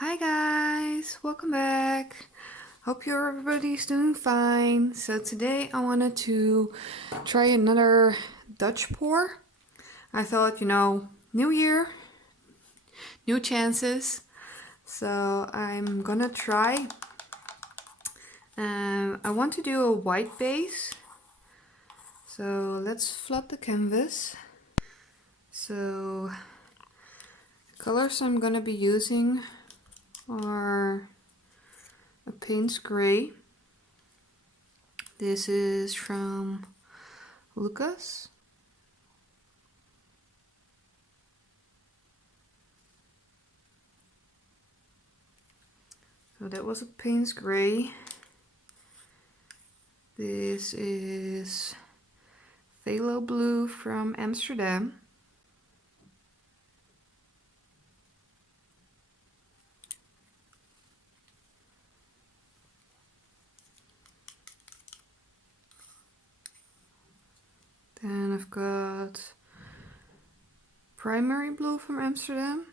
Hi guys, welcome back. Hope everybody's doing fine. So today I wanted to try another DutchPour. I thought, new year, new chances. So I'm gonna try. I want to do a white base. So let's flood the canvas. So the colors I'm gonna be using are a Payne's Gray. This is from Lukas. So that was a Payne's Gray. This is Phthalo Blue from Amsterdam. Then I've got Primary Blue from Amsterdam.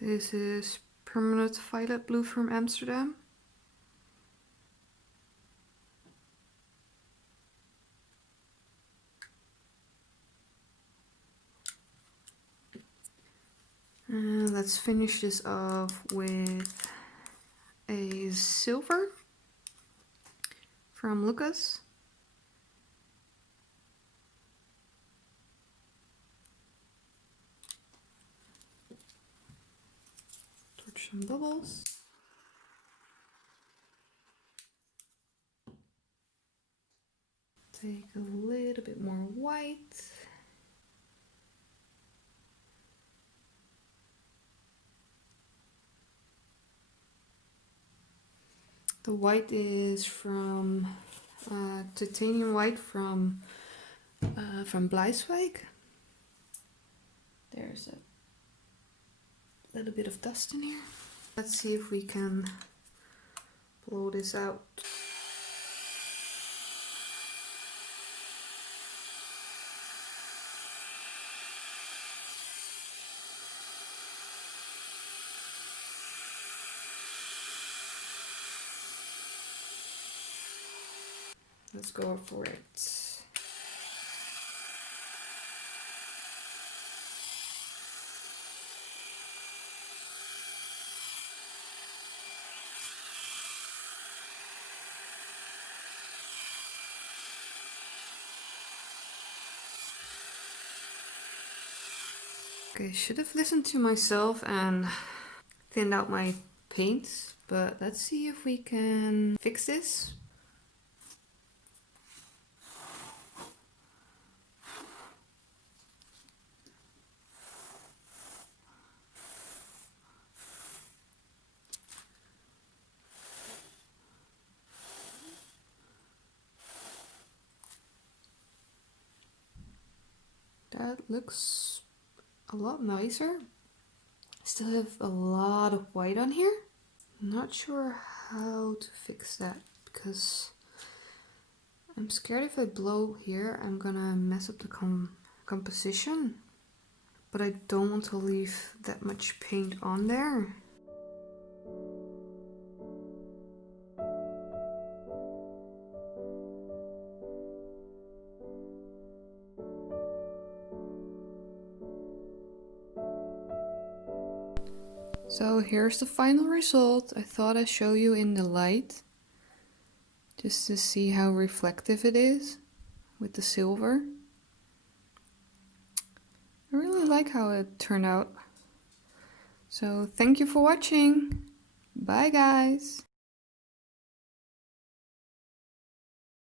This is Permanent Violet Blue from Amsterdam. And let's finish this off with a silver from Lukas. Torch some bubbles. Take a little bit more white. The white is from titanium white from Bleiswijk. There's a little bit of dust in here. Let's see if we can blow this out. Let's go for it. Okay, should have listened to myself and thinned out my paints, but let's see if we can fix this. That looks a lot nicer. Still have a lot of white on here. I'm not sure how to fix that because I'm scared if I blow here I'm gonna mess up the composition, but I don't want to leave that much paint on there. So here's the final result. I thought I'd show you in the light, just to see how reflective it is with the silver. I really like how it turned out. So thank you for watching. Bye guys.